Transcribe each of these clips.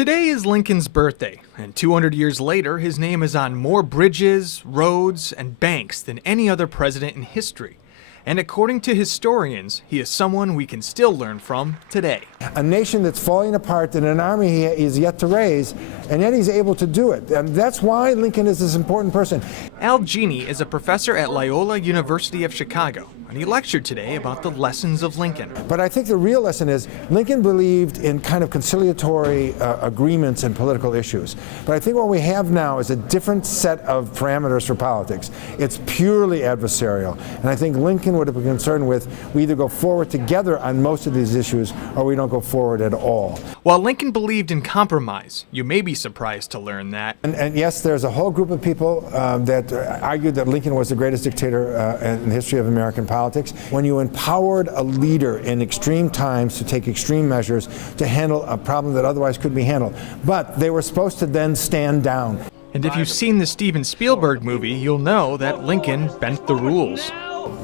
Today is Lincoln's birthday, and 200 years later, his name is on more bridges, roads, and banks than any other president in history. And according to historians, he is someone we can still learn from today. A nation that's falling apart and an army he is yet to raise, and yet he's able to do it. And that's why Lincoln is this important person. Al Genie is a professor at Loyola University of Chicago, and he lectured today about the lessons of Lincoln. But I think the real lesson is Lincoln believed in kind of conciliatory agreements and political issues. But I think what we have now is a different set of parameters for politics. It's purely adversarial. And I think Lincoln would have been concerned with we either go forward together on most of these issues or we don't go forward at all. While Lincoln believed in compromise, you may be surprised to learn that. And yes, there's a whole group of people that argued that Lincoln was the greatest dictator in the history of American politics. When you empowered a leader in extreme times to take extreme measures to handle a problem that otherwise could be handled, but they were supposed to then stand down. And if you've seen the Steven Spielberg movie, you'll know that Lincoln bent the rules.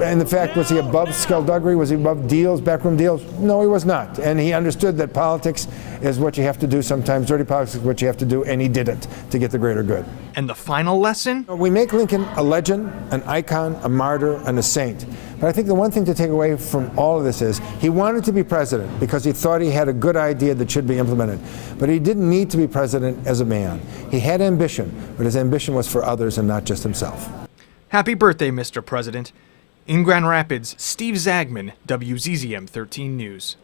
And the fact, was he above skullduggery? Was he above deals, backroom deals? No, he was not. And he understood that politics is what you have to do sometimes. Dirty politics is what you have to do, and he did it to get the greater good. And the final lesson? We make Lincoln a legend, an icon, a martyr, and a saint. But I think the one thing to take away from all of this is he wanted to be president because he thought he had a good idea that should be implemented. But he didn't need to be president as a man. He had ambition, but his ambition was for others and not just himself. Happy birthday, Mr. President. In Grand Rapids, Steve Zagman, WZZM 13 News.